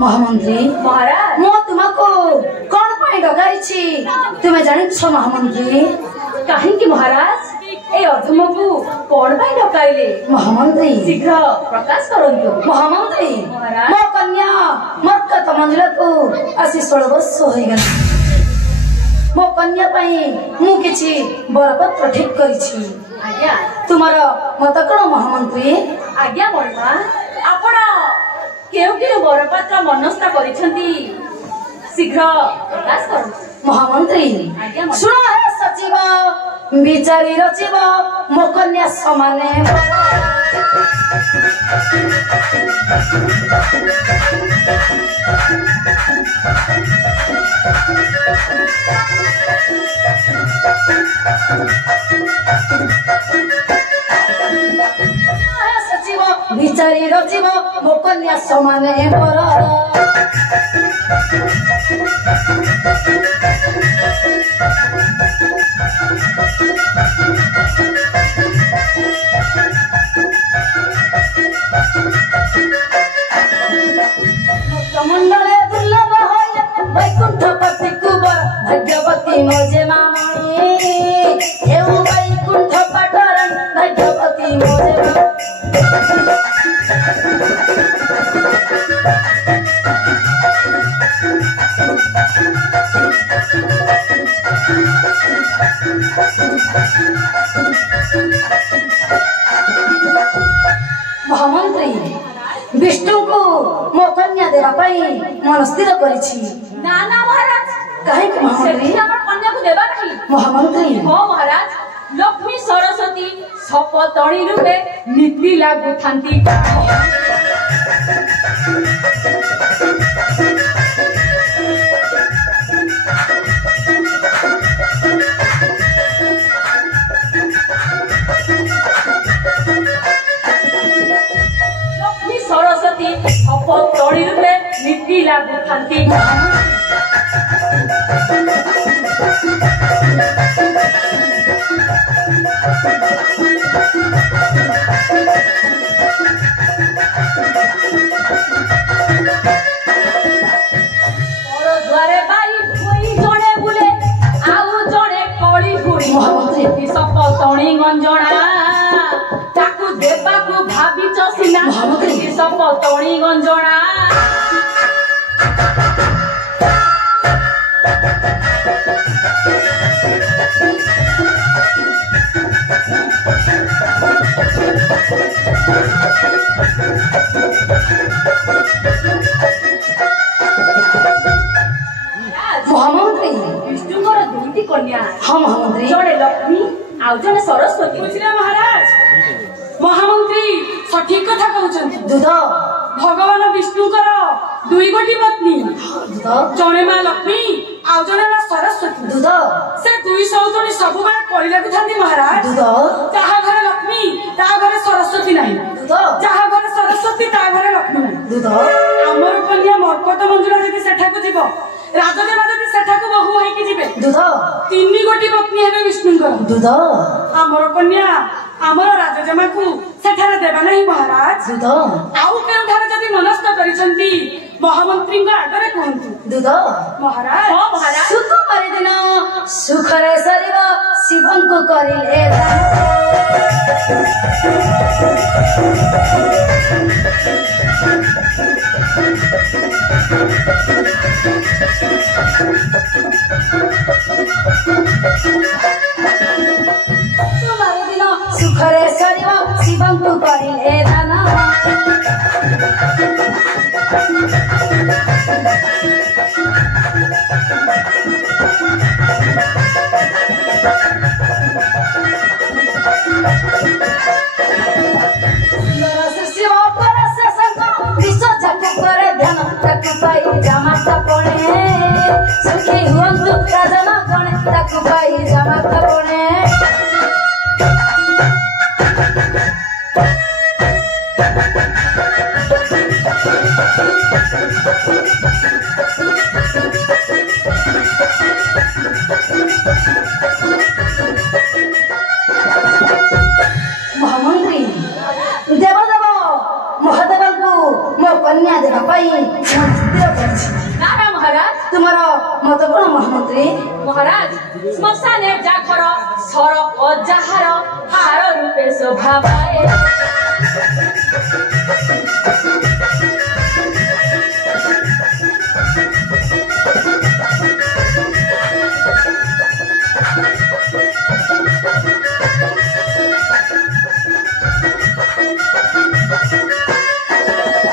महामंत्री महाराज मो तुमको कौन पाई डगाई तुम्हें जानी महामंत्री कहीं महाराज ए अधम को कौन पाई डकाइले महामंत्री शीघ्र प्रकाश करंतु महामंत्री महाराज मो कन्या मरकत मंजिला को आसी 16 वर्ष हो गला मो कन्या पाई मु किछि बरपत्र ठीक करिछि आज्ञा तुमर मत कोन महामंत्री आज्ञा मणिमा आपण केउ बरपात्र मनस्था करिसंती शीघ्र प्रकाश करंतु महामंत्री सुनो हे सचिव विचारी रचिव मो कन्या समाने सचिव विचारी रचिव मो कन्या समाने पर मंडले दुर्लभ वैकुंठपति कुबर भाग्यवती मोजे मामणी एवं वैकुंठ पटरन भाग्यवती मोजे महामंत्री विष्णु को मो कन्या देवा पाई मन स्थिर करिछि ना ना महाराज काहे के महामंत्री हमर कन्या को देबा नहीं महामंत्री हो महाराज लक्ष्मी सरस्वती सपतणी रूपे नीति लागू थांती लक्ष्मी सरस्वती सपतणी रूपे नीति लागू थांती द्वारे बाई भई जणे बुले आउ जणे कळी हुडी सपतणी गंजणा ताकू देबाकू भाबिच सिना सपतणी गंजणा महामंत्री विष्णुଙ୍କର दुईटी कन्या हाँ महामंत्री जणे लक्ष्मी आउ जणे सरस्वती बुझिले महाराज महामंत्री सठिक कथा कहउछन्ति दूध भगवान विष्णुकर दुई गोटी पत्नी दूध जणे मा लक्ष्मी आउ जणे मा सरस्वती दूध से दुई सौतणी सब बेले कळिला थांती महाराज दूध जहा घरे लक्ष्मी ता घरे सरस्वती नाही दूध जहा घरे सरस्वती ता घरे लक्ष्मी नाही दूध हमर कन्या मरकत मंजुला जदि सेठाको जीव राजदेवा जदि सेठाको बहु होई कि जीवे दूध तीन गोटी पत्नी हेबे विष्णुकर दूध हमर कन्या हमर राजजेमा को सेठारे देबा नहीं महाराज दूध आउ केउठारे जदि मनस्थ करिसंती महामंत्री को आगरे कहंतु दूध महाराज हो महाराज सुख परिदिन सुखरे सरिव शिवं को करिले सुखरे सरिव शिवं को करिले दाना जामा करोने महामंत्री देवदेव महादेव को मो कन्या देवा पाई स्थिर करछि नारा महाराज तुमर मत कोन महामंत्री महाराज श्मशाने जाकर सरप जाहार हार रूपे शोभा पाए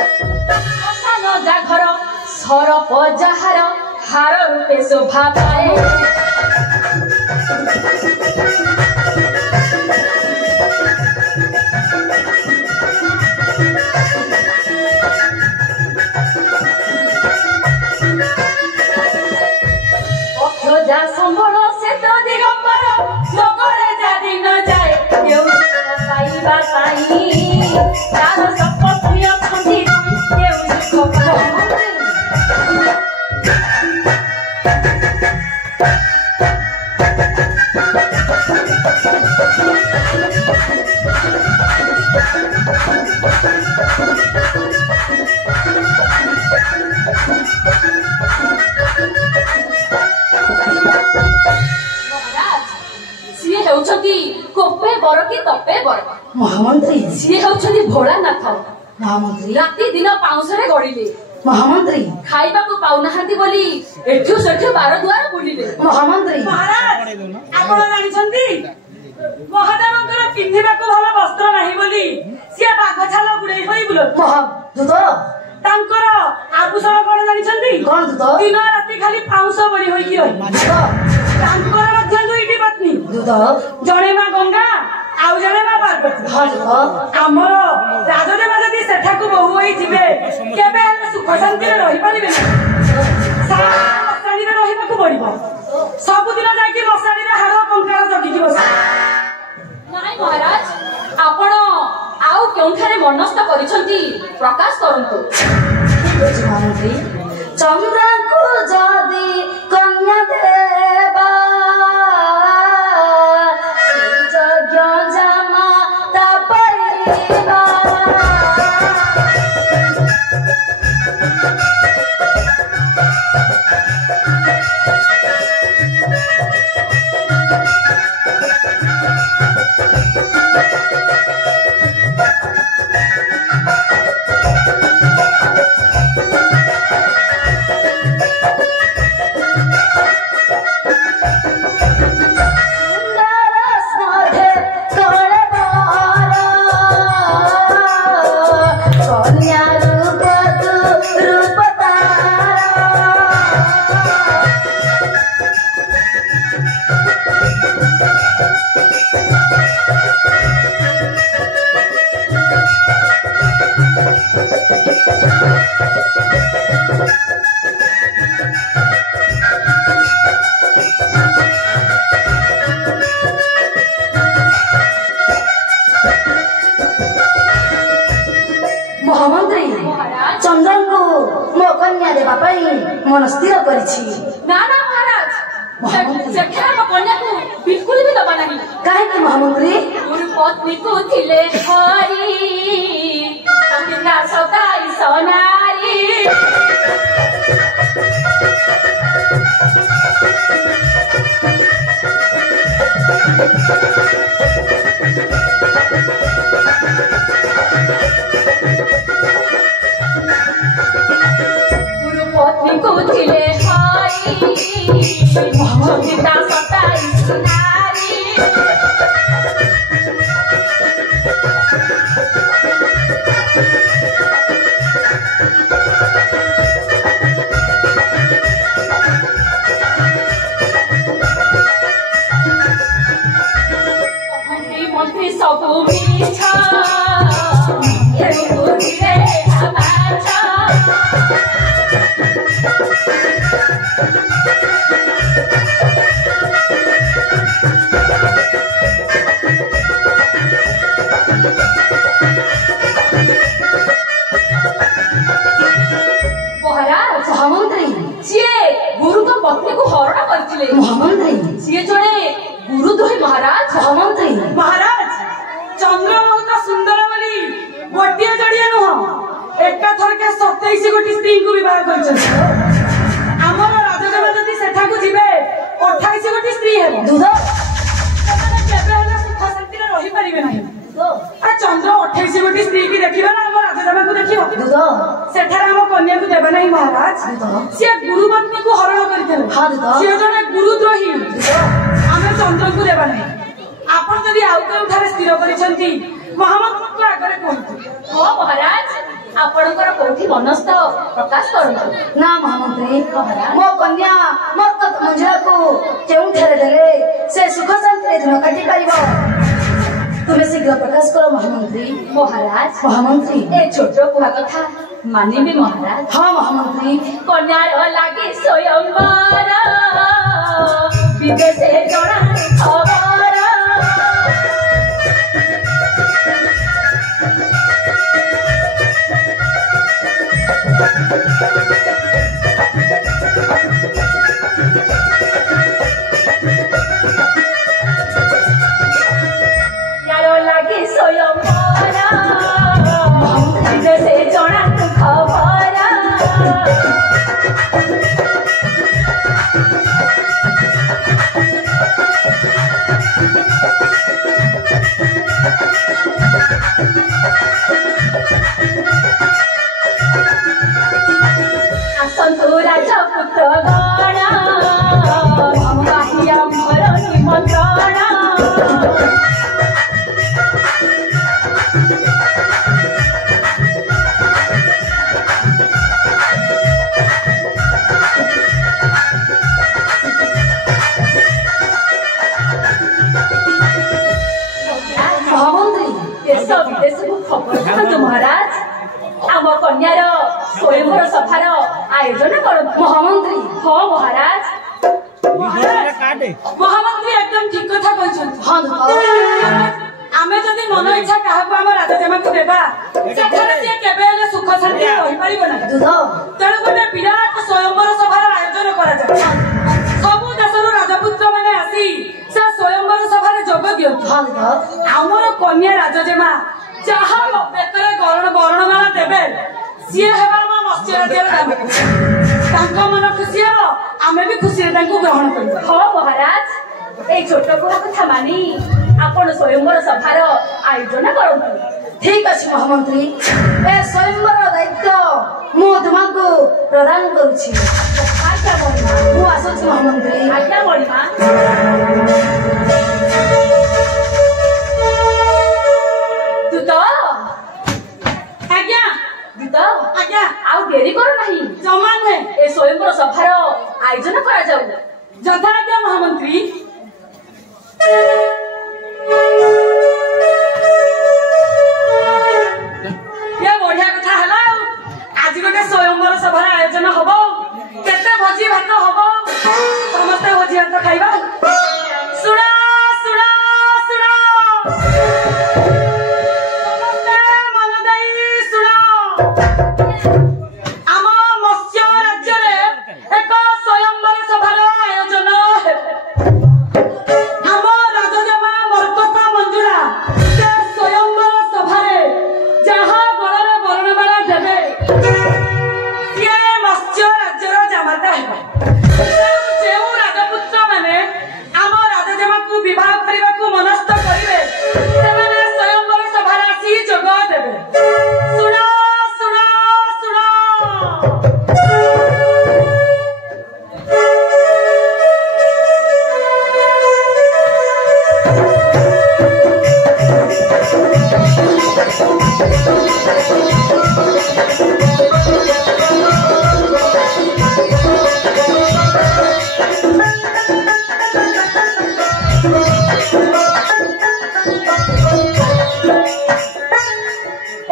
श्मशान जागर सरप जाहार हार रूपे शोभा पाए जा संबल से तो दिगंबर लोकरे जा दिन जाए केउ पाइबा पाई तार सपत्रिय खंडी केउ सुख पाई कोपे बर कि तपे बर महामंत्री सी होउछथि भोलानाथ महामंत्री राति दिन पाउसरे गड़िले महामंत्री खाइबा को पाउनाहांती बोली एठु सेठु बार दुआर बुलिले महामंत्री महाराज आपण जानिछंती महादेवଙ୍କର ପିନ୍ଧିବାକୁ ଭଲ ବସ୍ତ୍ର ନାହିଁ ବୋଲି ସିଏ ବାଘ ଛାଲ ଗୁଡେଇ ହୋଇ ବୁଲନ୍ତି महादूत ତାଙ୍କର ଆଭୂଷଣ କଣ ଜାଣିଛନ୍ତି କଣ ଦୂତ ଦିନ ରାତି ଖାଲି ପାଉଁଶ ବଳି ହୋଇକି ରହି ତାଙ୍କର ମଧ୍ୟ ଦୁଇଟି ପତ୍ନୀ ଦୂତ ଜଣେ ମା ଗଙ୍ଗା ଆଉ ଜଣେ ମା ପାର୍ବତୀ ହଁ ଦୂତ ଆମର ରାଜଦେବ ଯଦି ସେଠାକୁ ବୋହୁ ହୋଇ ଯିବେ କେବେ ହେଲେ ସୁଖ ଶାନ୍ତିରେ ରହିପାରିବେ ମଶାଣିରେ ରହିବାକୁ ପଡିବ ସବୁଦିନ ଯାଇକି ମଶାଣିରେ ହାଡ଼ କଙ୍କାଳ ଜଗିକି ବସିବେ ନାଇଁ ମହାରାଜ ଆପଣ ଆଉ କେଉଁଠାରେ ମନସ୍ଥ କରିଛନ୍ତି ପ୍ରକାଶ କରନ୍ତୁ महामंत्री चंद्र को जदि कन्या देवा यज्ञ जमा तपैबा चंद्रन को मो कन्या देवा मन स्थिर करिछि ना ना महाराज सेठार कन्या को बिल्कुल भी दबा नहीं काहे महामंत्री गुरु पत्नी को थिले हरी संगिना सदाई सोनारी गुरु पत्नी को थिले हरी संगिना सदाई सोनारी दूध ସେମାନେ କେବେ ହେଲେ ସୁଖ ଶାନ୍ତିରେ ରହିପାରିବେ ନାହିଁ। ଚନ୍ଦ୍ର 28 ଗୋଟି ସ୍ତ୍ରୀ କି ଦେଖିବେ ନା ଆମ ରାଜଧାନୀକୁ ଦେଖିବ। दूध ସେଠାରେ ଆମ କନ୍ୟାକୁ ଦେବେ ନାହିଁ ମହାରାଜ। ସିଏ ଗୁରୁ ପତ୍ନୀକୁ ହରଣ କରିଥିଲେ। ସିଏ ଜଣେ ଗୁରୁଦ୍ରୋହୀ। ଆମେ ଚନ୍ଦ୍ରକୁ ଦେବା ନାହିଁ। ଆପଣ ଯଦି ଆଉ କେଉଁଠାରେ ସ୍ଥିର କରିଛନ୍ତି ମହାମନ୍ତ୍ରୀଙ୍କ ଆଗରେ କୁହନ୍ତୁ। ହଁ ମହାରାଜ ଆପଣଙ୍କର କୋଉଠି ମନସ୍ଥ ପ୍ରକାଶ କରନ୍ତୁ। ना महामंत्री मो कन्या मरकत मंजुला को केउठारे देले से सुख शांति दिन काटी पारिबो तुम्हें शीघ्र प्रकाश करो महामंत्री। ମହାରାଜ महामंत्री ଏ ଛୋଟ କୁହା କଥା ମାନିବି ମହାରାଜ। हाँ महामंत्री କନ୍ୟାର ଲାଗି ସ୍ୱୟଂବର ବିଦେଶେ ଜଣା ଖବର। ୟାର ଲାଗି ସ୍ୱୟଂବର ବିଦେଶେ ଜଣା ଖବର। ଆସନ୍ତୁ ରାଜପୁତ୍ର ଗଣ ବାହି ଆମର ନିମନ୍ତ୍ରଣ। महामंत्री ଦେଶ ବିଦେଶକୁ ଖବର ପଠାନ୍ତୁ ମହାରାଜ। ଆମ କନ୍ୟାର ସ୍ୱୟଂବର ସଭାର ଆୟୋଜନ କରନ୍ତୁ। महामंत्री ହଁ ମହାରାଜ ମହାମନ୍ତ୍ରୀ ଏକଦମ ଠିକ କଥା କହିଛନ୍ତି। हाँ दूध ଆମେ ଯଦି ମନ ଇଚ୍ଛା କାହାକୁ ଆମ ରାଜଜେମାକୁ ଦେବା ସେଠାରେ ସିଏ କେବେ ହେଲେ ସୁଖ ଶାନ୍ତିରେ ରହିପାରିବ ନାହିଁ। दूध ତେଣୁ ଗୋଟେ ବିରାଟ ସ୍ୱୟଂବର ସଭାର ଆୟୋଜନ କରାଯାଏ। ସବୁ ଦେଶରୁ ରାଜପୁତ୍ର ମାନେ ଆସି ସେ ସ୍ୱୟଂବର ସଭାରେ ଯୋଗ ଦିଅନ୍ତି। हाँ दूध ଆମର କନ୍ୟା ରାଜଜେମା ଯାହା ବେକରେ ବର୍ଣ୍ଣମାଳା ଦେବେ ସିଏ ହେବା ଆମ ମତ୍ସ୍ୟ ରାଜ୍ୟର ଦାମୀ। ତାଙ୍କ ମନ ଖୁସି ହବ ଆମେ ବି ଖୁସିରେ ତାଙ୍କୁ ଗ୍ରହଣ କରିବା। ହଁ ମହାରାଜ ଏଇ ଛୋଟ କୁହା କଥା ମାନି ଆପଣ ସ୍ୱୟଂବର ସଭାର ଆୟୋଜନ କରନ୍ତୁ। ठीक अच्छे महामंत्री ए स्वयंवर दायित्व मु तुमको प्रदान करुछि। ଆଜ୍ଞା ମଣିମା मु आसुछि महामंत्री। ଆଜ୍ଞା ମଣିମା। ଦୂତ ଆଜ୍ଞା ଦୂତ ଆଜ୍ଞା ଆଉ ଡେରି କର ନାହିଁ। ଜମା ନୁହେଁ। ଏ ସ୍ୱୟଂବର ସଭାର ଆୟୋଜନ କରାଯାଉ। ଯଥା ଆଜ୍ଞା ମହାମନ୍ତ୍ରୀ। ଏ ବଢିଆ କଥା ହେଲା ଆଉ ଆଜି ଗୋଟେ ସ୍ୱୟଂବର ସଭାର ଆୟୋଜନ ହବ। କେତେ ଭୋଜି ଭାତ ହବ ସମସ୍ତେ ଭୋଜି ଭାତ ଖାଇବା। ଶୁଣ ଶୁଣ ଶୁଣ ସମସ୍ତେ ମନ ଦେଇ ଶୁଣ। ଆମ ମତ୍ସ୍ୟ ରାଜ୍ୟରେ ଏକ ସ୍ୱୟଂବର ସଭାର ଆୟୋଜନ ହେବ। ଆମ ରାଜଜେମା ମରକତ ମଞ୍ଜୁଳା ସେ ସ୍ୱୟଂବର ସଭାରେ ଯାହା ଗଳାରେ ବର୍ଣ୍ଣମାଳା ଦେବେ ସିଏ ମତ୍ସ୍ୟ ରାଜ୍ୟର ଜାମାତା ହେବେ। ଯେଉଁ ରାଜପୁତ୍ର ମାନେ ଆମ ରାଜଜେମାକୁ ବିବାହ କରିବାକୁ ମନସ୍ଥ କରିବେ ସେମାନେ ସ୍ୱୟଂବର ସଭାରେ ଆସି ଯୋଗ ଦେବେ। ଶୁଣ ଶୁଣ ଶୁଣ।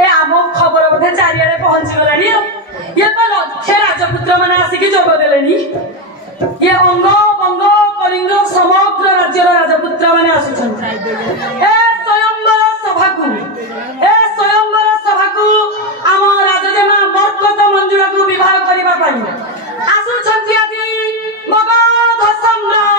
ଏ ଆମ ଖବର ବୋଧେ ଚାରିଆଡେ ପହଞ୍ଚି ଗଲାଣି। ଇଏ ତ ଲକ୍ଷେ ରାଜପୁତ୍ର ମାନେ ଆସିକି ଯୋଗ ଦେଲେଣି। ଇଏ ଅଙ୍ଗ ବଙ୍ଗ କଳିଙ୍ଗ ସମଗ୍ର ରାଜ୍ୟର ରାଜପୁତ୍ର ମାନେ ଆସୁଛନ୍ତି ଏ ସ୍ୱୟଂବର ସଭାକୁ। ଏ ସ୍ୱୟଂବର ସଭାକୁ ଆମ ରାଜଜେମା ମରକତ ମଞ୍ଜୁଳାକୁ ବିବାହ କରିବା ପାଇଁ ଆସୁଛନ୍ତି ଆଜି ମଗଧ ସମ୍ରାଟ।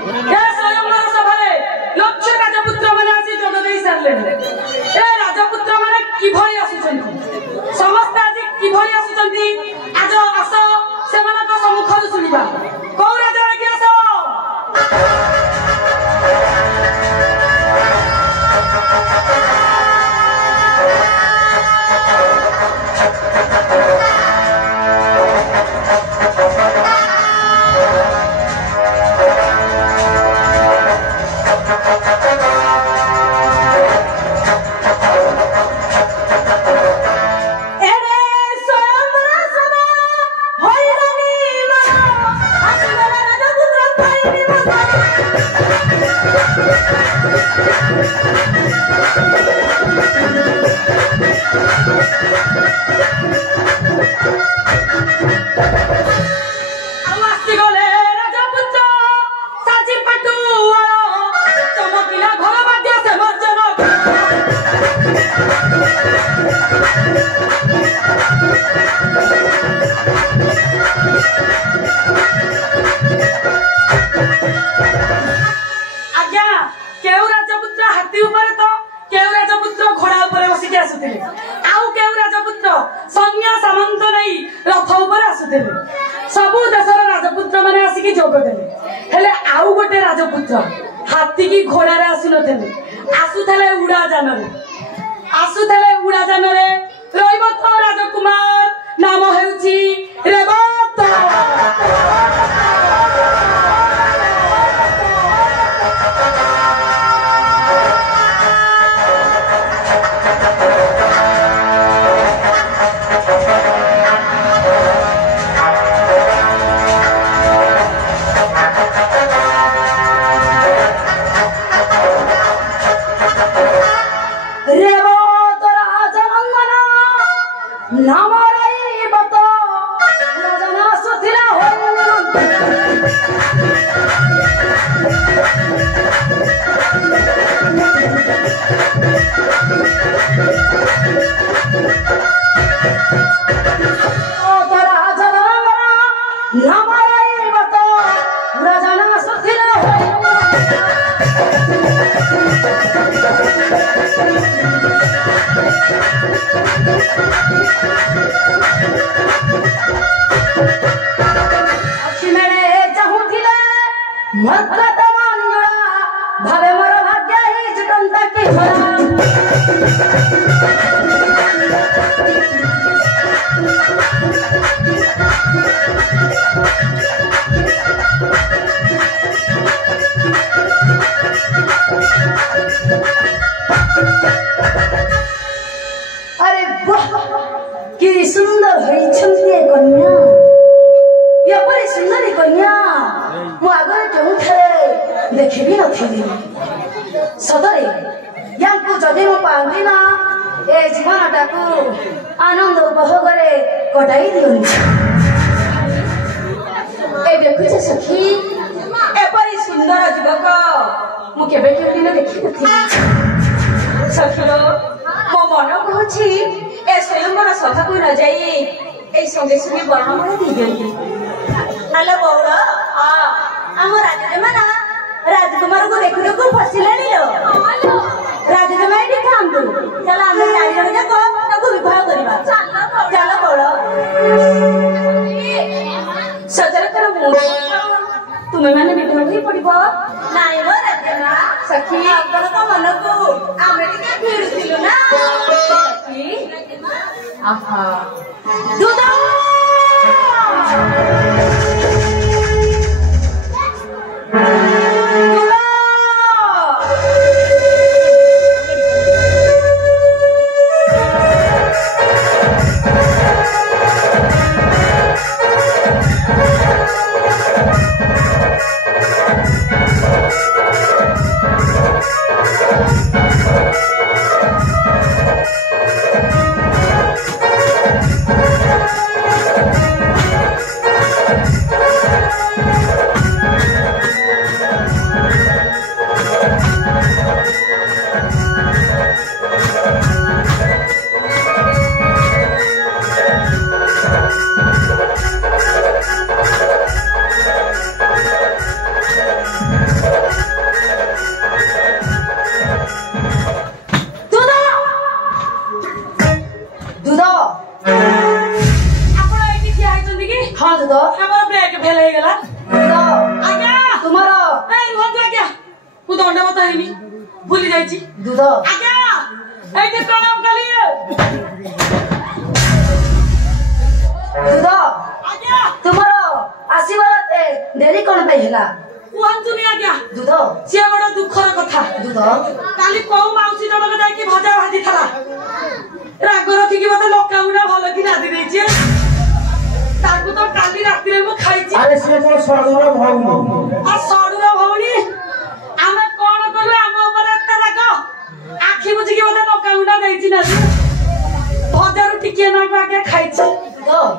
ए स्वयंवर सभारे लक्ष राजपुत्र माने आसी जोग देई सारले ए राजपुत्र माने किभଳି आसुचंती समस्त आज किभଳି आसुचंती आज आस सेमानक सम्मुखरु सुनिबा को राजा आगे आस सबु देशर राजपुत्र माने आसिकी जोग देले हेले आउ गोटे राजपुत्र हाथी की घोड़ा रे आसुनथले आसुथले उड़ाजान रे रहिबत राजकुमार नाम हेउची रेवत भावे मोर भाग्य ही जुटंता की अरे वाह कि सुंदर है कन्या एपरी सुंदरी कन्या मु आगे केउठारे देखि भी नथिली सदरे यांकु जदि मु पांदी ना ए जीवनटाकू आनंद उपभोगरे कटाई दिउनी ए देखुछ सखी एपरी सुंदर युवक मु केबे केबे देखि नथिली सखीरो मो मन कहछि ए स्वयंवर सभा को न जाई ए संगे संगे वर्णमाला दी दियंती हेलो बौड़ा हां हम राजकुमार राजकुमार को देखु देखु फसिलानी लो राजकुमार डी खांदु चला हम चारि जण जाको ताको विवाह करबा चलो बौड़ा सजर कर मु तुमे माने विवाह ही पड़िबो नाइ गो राजकुमार सखी आपन को मन को आमे टिके भिड़ुथिलु ना सखी आहा दूध ରୁହନ୍ତୁ ଆଜ୍ଞା ମୁଁ ଦଣ୍ଡବତ ହେଇନି ଭୁଲି ଯାଇଛି दूध ଆଜ୍ଞା ଏଇଠି ପ୍ରଣାମ କଲି दूध ଆଜ୍ଞା तुमर आसीबार डेरी कौन पे हैला କୁହନ୍ତୁନି ଆଜ୍ଞା दूध ସିଏ ବଡ ଦୁଃଖର କଥା दूध କାଲି କୋଉ ମାଉସୀ ଜଣକ ଯାଇକି ଭଜା ଭାଜିଥିଲା ରାଗ ରଖିକି ମତେ ଲଙ୍କା ଗୁଣ୍ଡା ଭଲ କି ନାଦି ଦେଇଛି ତାକୁ ତ କାଲି ରାତିରେ ମୁଁ ଖାଇଛି ଆରେ ସେ ମୋ ସଡୁର ଭଉଣୀ ଆଉ ସଡୁର ଭଉଣୀ ଆମେ କଣ କଲୁ ଆମ ଉପରେ ଏତେ ରାଗ ଆଖି ବୁଝିକି ମତେ ଲଙ୍କା ଗୁଣ୍ଡା ଦେଇଛି ନା ଭଜାରୁ ଟିକେ ନାକୁ ଆଜ୍ଞା ଖାଇଛି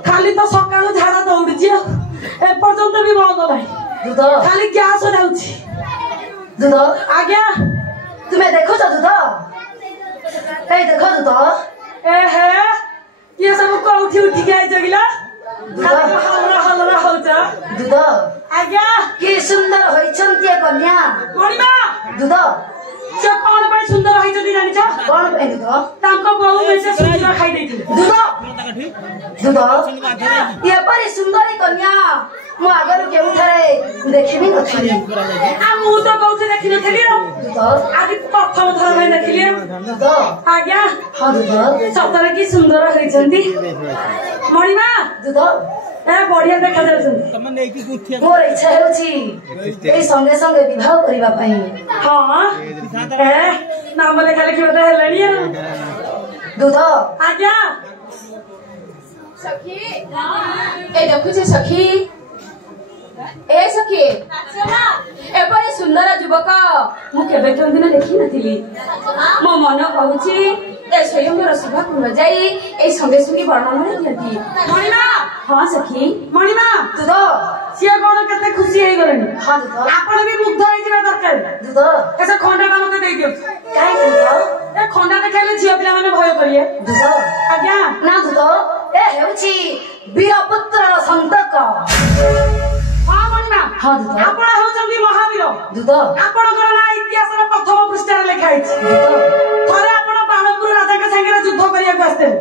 ଖାଲି ତ ସକାଳୁ ଝାଡା ଦୌଡୁଛି ଏପର୍ଯ୍ୟନ୍ତ ବି ବନ୍ଦ ନାହିଁ दूध ଖାଲି ଗ୍ୟାସ ଯାଉଛି दूध ଆଜ୍ଞା तुम्हें देखो दूध ए देखो दूध ଏ ହେ ଇଏ ସବୁ କୋଉଠି ଉଠିକି ଆଇଛ କିଲା ହଲରା ହଲରା ହଉଛ दूध ଆଜ୍ଞା कि सुंदर होइछन्ती ए कन्या ମଣିମା दूध ସେ କଣ ପାଇଁ ସୁନ୍ଦର ହେଇଛନ୍ତି ଜାଣିଛ कौन पे दूध ତାଙ୍କ ବୋଉ ମେଞ୍ଚେ ସୁନ୍ଦର ଖାଇ ଦେଇଥିଲେ दूध दूध ये परी सुंदरी कन्या मु आगरु केउठारे देखिबी नथिली ଆଉ ମୁଁ ତ କୋଉଠି ଦେଖିନଥିଲି ଆଉ दूध ଆଜି ପ୍ରଥମ ଥର ପାଇଁ ଦେଖିଲି दूध ଆଜ୍ଞା हाँ दूध ସତରେ କି ସୁନ୍ଦର ହେଇଛନ୍ତି ମଣିମା दूध ଏ ବଢିଆ ଦେଖା ଯାଉଛନ୍ତି मोर इच्छा हेउछि ए संगे संगे विवाह करिबा पई ହଁ ଏ ନାମ ଲେଖା ଲେଖି ବୋଧେ ହେଲାଣି ଆଉ दूध ଆଜ୍ଞା सखी ए देखुचे सखी ए सखी एपरी सुंदर युवक मु केबे केउ दिन देखि नथिली मो मन कहूची ए स्वयंवर सभा को न जाई ए संगे संगे वर्णन दियंती ମଣିମା हां सखी ମଣିମା दूध ସିଏ କଣ କେତେ ଖୁସି ହେଇଗଲେଣି हाँ दूध ଆପଣ ବି ମୁଗ୍ଧ ହେଇଯିବା ଦରକାର दूध ସେ ଖଣ୍ଡାଟା ମତେ ଦେଇଦିଅନ୍ତୁ काहे दूध ଏ ଖଣ୍ଡା ଦେଖାଇଲେ ଝିଅ ପିଲାମାନେ ଭୟ କରିବେ दूध ଆଜ୍ଞା ना दूध ए हेउछि वीरपुत्र संतक ହଁ ମଣିମା हाँ दूध ଆପଣ ହେଉଛନ୍ତି ମହାବୀର दूध ଆପଣଙ୍କର ନାଁ ଇତିହାସର ପ୍ରଥମ ପୃଷ୍ଠାରେ ଲେଖା ହେଇଛି दूध ଥରେ ଆପଣ ବାଣପୁର ରାଜାଙ୍କ ସାଙ୍ଗରେ ଯୁଦ୍ଧ କରିବାକୁ ଆସିଥିଲେ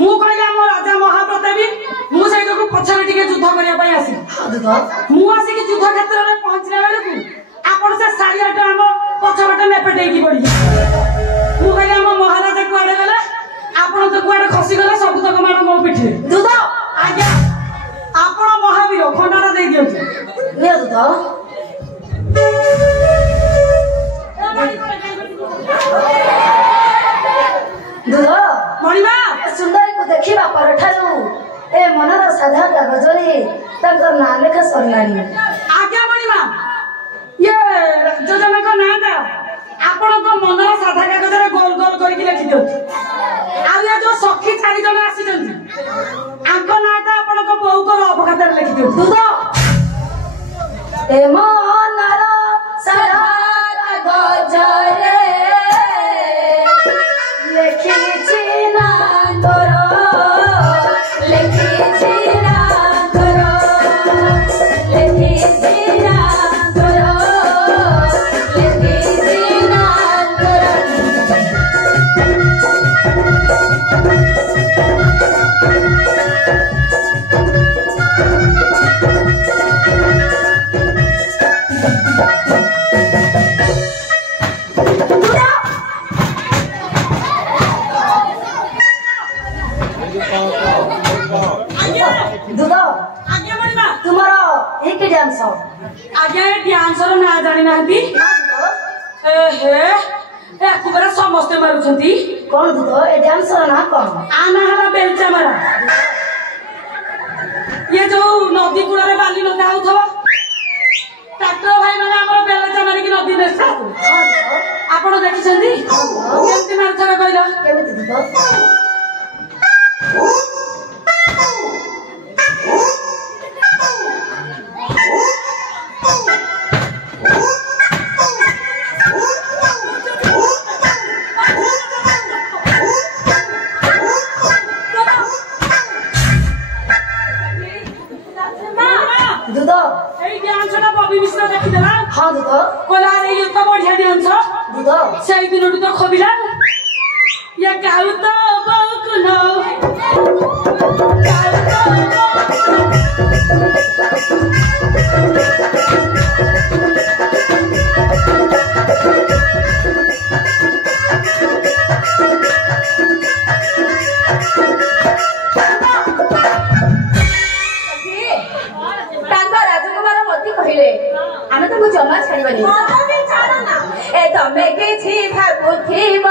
ମୁଁ କହିଲି ଆମ ରାଜା ମହାପ୍ରତାପୀ ମୁଁ ସେଇଟାକୁ ପଛରେ ଟିକେ ଯୁଦ୍ଧ କରିବା ପାଇଁ ଆସିଲି हाँ दूध ମୁଁ ଆସିକି ଯୁଦ୍ଧ କ୍ଷେତ୍ରରେ ପହଞ୍ଚିଲା ବେଳକୁ ଆପଣ ସେ ଶାଢୀଆଟା ଆମ ପଛପଟେ ନେପେଟେଇକି ପଡିଲେ ମୁଁ କହିଲି ଆମ ମହାରାଜା କୁଆଡେ ଗଲେ ଆପଣ ତ କୁଆଡେ ଖସିଗଲେ ସବୁତକ ମାଡ଼ ମୋ ପିଠିରେ दूध ଆଜ୍ଞା ଆପଣ ମହାବୀର ଖଣ୍ଡାଟା ଦେଇ ଦିଅନ୍ତୁ ले दूध दूध ମଣିମା सुंदरी को देखिबा परठारु ए मनर साधा कागजरे तांकर नाम लेखा सरलाणी ଆଜ୍ଞା ମଣିମା ଇଏ ଯୋଜନାଙ୍କ ନାଁଟା ଆପଣଙ୍କ ମନର ସାଧା କାଗଜରେ ଗୋଲ ଗୋଲ କରିକି ଲେଖି ଦିଅନ୍ତୁ ଆଉ ଏ ଯୋଉ ସଖୀ 4 ଜଣ ଆସିଛନ୍ତି ଆଙ୍କ ନାଁଟା ଆପଣଙ୍କ ବୋଉଙ୍କର ଅବଖାତାରେ ଲେଖି ଦିଅନ୍ତୁ दूध ए मनर साधा कागजरे लेखिछि ना तोर लेखिछि ना तोर लेखिछि ना तोर लेखिछि ना तोर दूध ଆଜ୍ଞା ମଣିମା तुमर एक डांस ଆଜ୍ଞା ଏ ଡ୍ୟାନ୍ସର ନାଁ ଜାଣିନାହାନ୍ତି ଏ ହେ ୟାକୁ ପରା ସମସ୍ତେ ମାରୁଛନ୍ତି कौन दूध ए डांस ना कौन ଆ ନାଁ ହେଲା ବେଲଚା ମାରା ଇଏ ଯୋଉ ନଦୀ କୂଳରେ ବାଲି ଲଗା ହଉଥିବ ଟ୍ରାକ୍ଟର ଭାଇ ମାନେ ଆମର ବେଲଚା ମାରିକି ନଦୀ ନେଇଛନ୍ତି हाँ दूध ଆପଣ ଦେଖିଛନ୍ତି କେମିତି ମାରୁଥିବେ କହିଲ केमिति दूध दूध ଏଇ ଡ୍ୟାନ୍ସଟା ବବି ମିଶ୍ର ଦେଖିଦେଲା हाँ दूध କହିଲା ଆରେ ଇଏ ତ ବଢିଆ ଡ୍ୟାନ୍ସ दूध ସେଇ ଦିନଠୁ ତ ଖୋବିଲା ଇଏ ଗାଉ ତ ବୋଉକୁ ନଉ ଗାଉ ତ ବୋଉକୁ ନଉ। ए तमे किछि भाबुथिब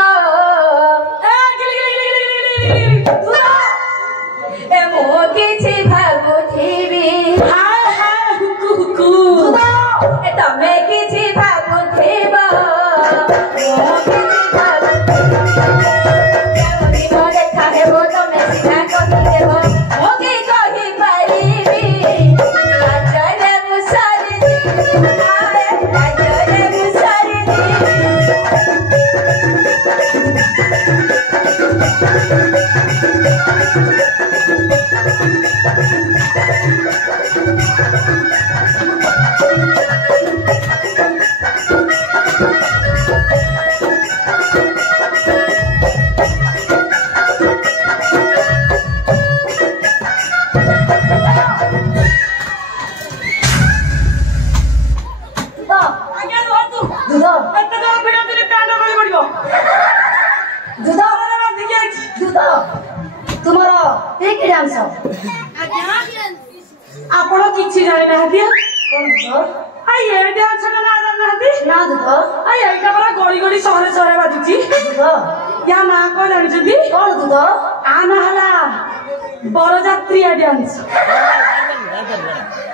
ए मो किछि भाबुथिबी हाय हाय हुकु हुकु ए तमे किछि भाबुथिब मो किछि भाबुथिबी मो देखा हेबो तमे सिना कहि देबो मो के कहि पारिबी राजरे मुसारी राजरे मुसारी ଆଜ୍ଞା ରୁହନ୍ତୁ ଦୁଧ ଏତେ ଜଣ ଭିଡ଼ କରି ପ୍ୟାଣ୍ଟ ଗଳି ପଡ଼ିବ ଦୁଧ ବାନ୍ଧିକି ଆଇଛି ଦୁଧ ତୁମର ଏ କି ଡ୍ୟାନ୍ସ ଆପଣ କିଛି ଜାଣିନାହାନ୍ତି କଣ ଦୁଧ ଆଇ ଏ ଡ୍ୟାନ୍ସର ନାଁ ଜାଣିନାହାନ୍ତି ନା ଦୁଧ ଆଇ ଏଇଟା ପରା ଗଳି ଗଳି ସହରେ ସହରେ ବାଜୁଛି ଦୁଧ ୟା ନାଁ କଣ ଜାଣିଛନ୍ତି କଣ ଦୁଧ ଆ ନାଁ ହେଲା ବରଯାତ୍ରୀଆ ଡ୍ୟାନ୍ସ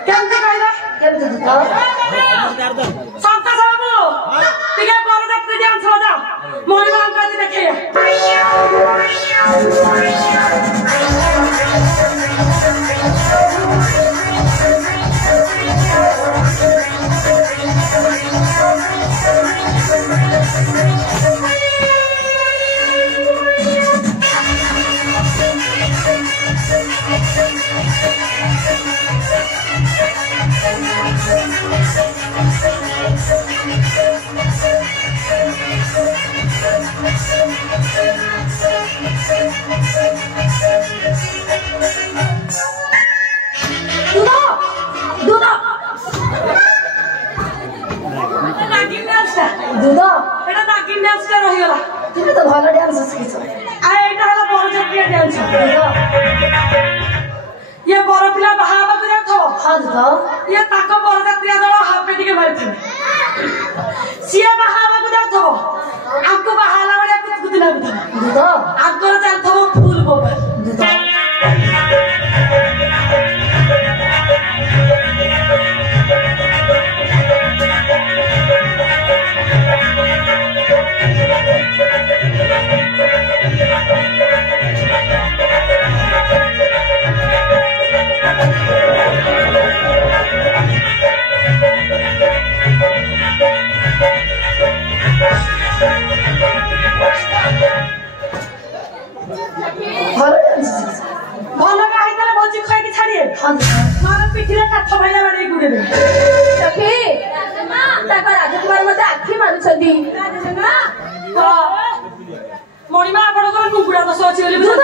କେମିତି କହିଲେ କେମିତି ଦୁଧ ସନ୍ତୋଷ ବାବୁ ଟିକେ ବରଯାତ୍ରୀ ଡ୍ୟାନ୍ସ ବଜା ମଣିମାଙ୍କୁ ଆଜି ଦେଖେଇବା ଦୁଧ ଦୁଧ ନାଗିନ ଡ୍ୟାନ୍ସଟା ଦୁଧ ଏଇଟା ନାଗିନ ଡ୍ୟାନ୍ସଟା ରହିଗଲା ତୁମେ ତ ଭଲ ଡ୍ୟାନ୍ସ ଶିଖିଛ ଆଉ ଏଇଟା ହେଲା ବରଯାତ୍ରୀଆ ଡ୍ୟାନ୍ସ ଦୁଧ ଇଏ ବର ପିଲା ବାହା ହେବାକୁ ଯାଉଥିବ ହଁ ଦୁଧ ଇଏ ତାଙ୍କ ବରଯାତ୍ରୀଆ ଦଳ ହାପେ ଟିକେ ମାରିଥିବେ ସିଏ ବାହା ହେବାକୁ ଯାଉଥିବ ଆଙ୍କୁ ବାହା ହେଲା ଭଳିଆ କୁତକୁତି ଲାଗୁଥିବ ଦୁଧ ଆଙ୍କର ଚାଲିଥିବ ଫୁଲ ମୋବାଇଲ ଦୁଧ ଭଲ ଡ୍ୟାନ୍ସ ଶିଖିଛ ଭଲ ବାହା ହେଇଥିଲେ ଭୋଜି ଖୁଆଇକି ଛାଡିଏ ହଁ ଦୁଧ ନହେଲେ ପିଠିରେ କାଠ ଭାଇଲା ବାଡେଇ ଗୁଡେଇବେ ସଖୀ ତାଙ୍କ ରାଜକୁମାର ମତେ ଆଖି ମାରୁଛନ୍ତି ମଣିମା ଆପଣଙ୍କର କୁକୁଡ଼ା ଦୋଷ ଅଛି ବୋଲି ଦୁଧ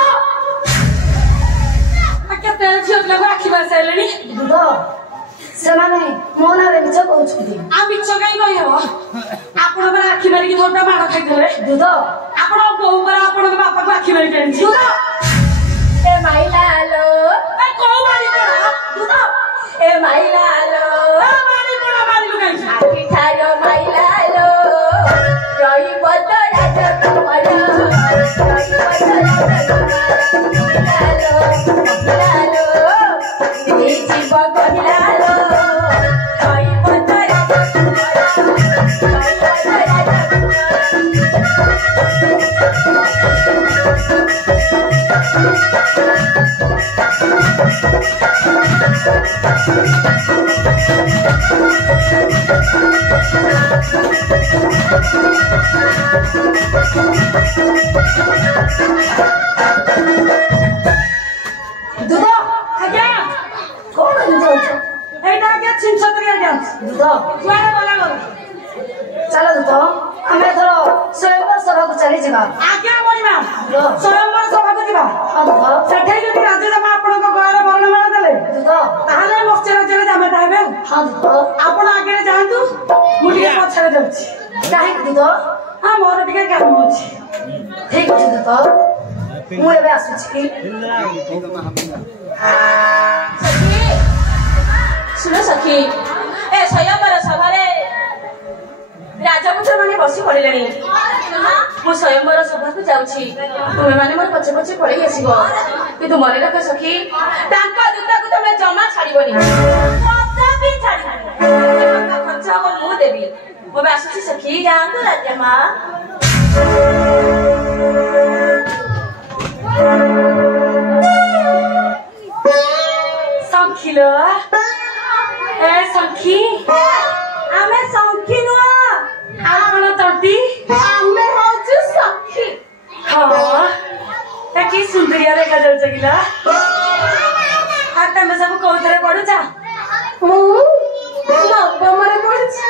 କେତେ ଝିଅ ପିଲାଙ୍କୁ ଆଖି ମାରି ସାରିଲେଣି ଦୁଧ ସେମାନେ ମୋ ନାଁରେ ମିଛ କହୁଛନ୍ତି ଆଉ ମିଛ କାହିଁ କହିହବ ଆପଣ ପରା ଆଖି ମାରିକି ଥୋଟା ମାଡ଼ ଖାଇଥିଲେ ଦୁଧ ଆପଣ ବୋଉ ପରା ଆପଣଙ୍କ ବାପାକୁ ଆଖି ମାରିକି ଆଣିଛି ଦୁଧ ଏ ମାଇଲାଲୋ କୋଉ ମାରି ପଡା ଦୁଧ ଏ ମାଇଲାଲୋ ମାରି ପଡା ମାରିଲୁ କାହିଁକି ଆଖି ଠାର ମାଇଲାଲୋ ରହିବ ତ ରାଜକୁମାର କହିଲାଲୋ ନେଇଯିବ କହିଲାଲୋ ରହିବ ତ ରାଜକୁମାର ରହିବ ତ ଦୁଧ ଆଜ୍ଞା କଣ ଏମିତି ହଉଛ ଏଇଟା ଆଜ୍ଞା ଛିଞ୍ଚତ୍ରିଆ ଡ୍ୟାନ୍ସ ଦୁଧ କୁଆଡେ ଗଲା ଗଲା ଚାଲ ଦୁଧ ଆମେ ଏଥର ସ୍ୱୟଂବର ସଭାକୁ ଚାଲିଯିବା ଆଜ୍ଞା ମଣିମା ଦୁଧ ସ୍ୱୟଂବର ସଭାକୁ ଯିବା ହଁ ଦୁଧ ସେଠି ଯଦି ରାଜଜମା ଆପଣଙ୍କ ଗଳାରେ ବର୍ଣ୍ଣମାଳ ଦେଲେ ଦୁଧ ତାହେଲେ ମତ୍ସ୍ୟ ରାଜ୍ୟରେ ଜାମେତା ହେବେ ହଁ ଦୁଧ ଆପଣ ଆଗରେ ଯାଆନ୍ତୁ ମୁଁ ଟିକେ ପଛରେ ଯାଉଛି କାହିଁକି ଦୁଧ ହଁ ମୋର ଟିକେ କାମ ଅଛି ଠିକ ଅଛି ଦୁଧ ମୁଁ ଏବେ ଆସୁଛି ସଖୀ ଶୁଣ ସଖୀ ଏ ସ୍ୱୟଂବର ସଭାରେ राजपुत्र माने बसी पड़िलेनी मु स्वयंवर सभाକୁ ଯାଉଛି ତୁମେ ମାନେ ମୋର ପଛେ ପଛେ ପଳେଇ ଆସିବ କିନ୍ତୁ ମନେ ରଖ ସଖୀ ତାଙ୍କ ଦୂତକୁ ତମେ ଜମା ଛାଡ଼ିବନି କଦାପି ଛାଡ଼ିବନି ଖର୍ଚ୍ଚ ହବ ମୁଁ ଦେବି ମୁଁ ଆସୁଛି ସଖୀ ଯାଆନ୍ତୁ ରାଜା ମା सखी लो ए सखी ଆମେ ସଖୀ ନୁହଁ आपण तटी ଆମେ ହଉଛୁ ସଖୀ हाँ ए की सुंदरिया देखा जाउछ किला आ तमे सब कोथरे पढुछ ମୁଁ ନବମରେ ପଢୁଛି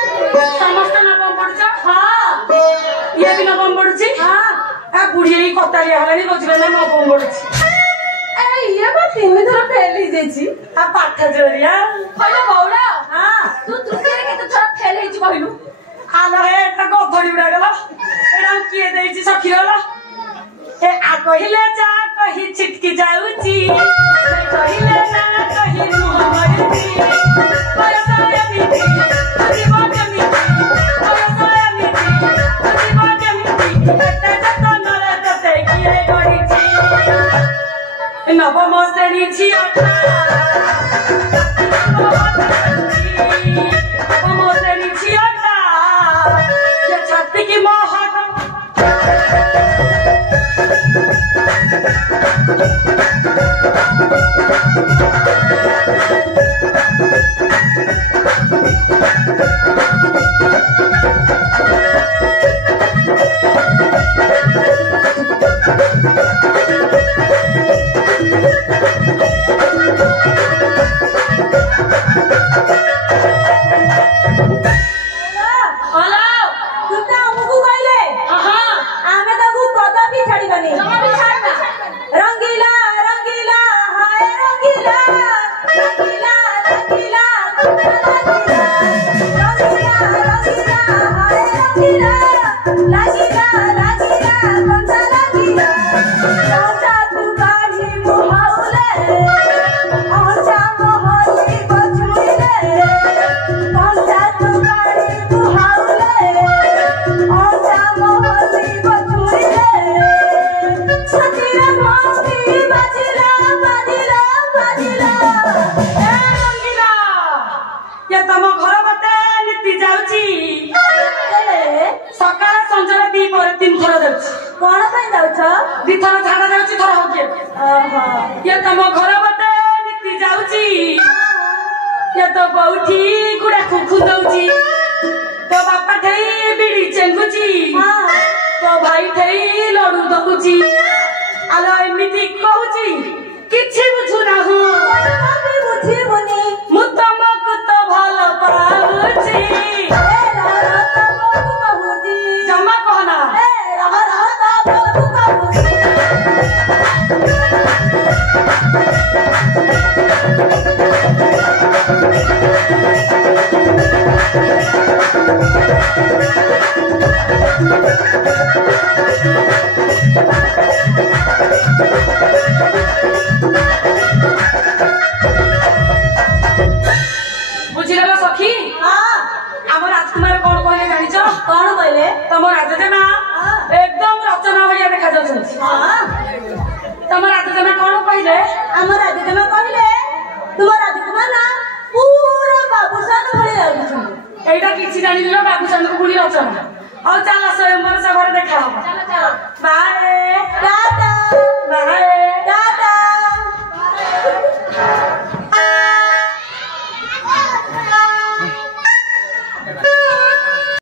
समस्त नवम पढुछ ହଁ ये भी नवम पढुछ ହଁ आ बुढ़िया ही कतारिया हलानी रोजगार नवम पढुछ ଇଏ ବା 3 ଥର ଫେଲ ହେଇଯାଇଛି आ पाठ जोरिया କହିଲ ବଉଳା हाँ ତୁ ତୃତୀୟରେ କେତେ ଥର ଫେଲ ହେଇଛି କହିଲୁ आलो हे ताको थोड़ी उड़ा गला एरा किए देछि सखी वाला ए आ कहिले जा कहि छिटकी जाउची मैं कहिले ना कहि मुह मरती परसाया मिठी जीवा जमी परसाया मिठी जीवा जमी एते जतन रे तते किए गडीची नवम श्रेणी छियाटा नवम श्रेणी छियाटा ये छाती की मोहन